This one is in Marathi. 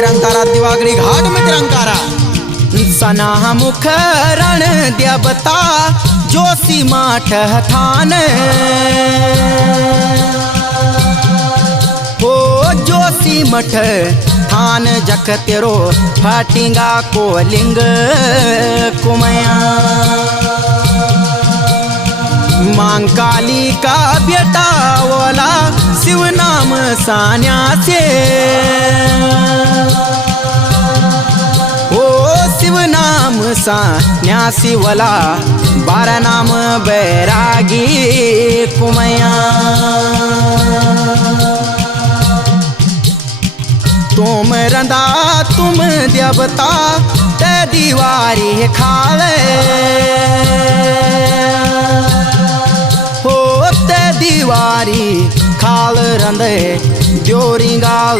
निरंकारा दिवागड़ी घाट में निरंकारा सना मुख रण देवता जोशी माठ थान हो जोशी मठ थान जख तेरो फटिंगा को लिंग कुमया मांग काली का बेटा वाला शिव नाम सान्या से ओ शिव नाम सान्यासी वाला 12 नाम बैरागी कुमया तुम रंदा तुम देवता ते दीवारी खावे हो ते दीवारी खाल रंदे द्योरी गाल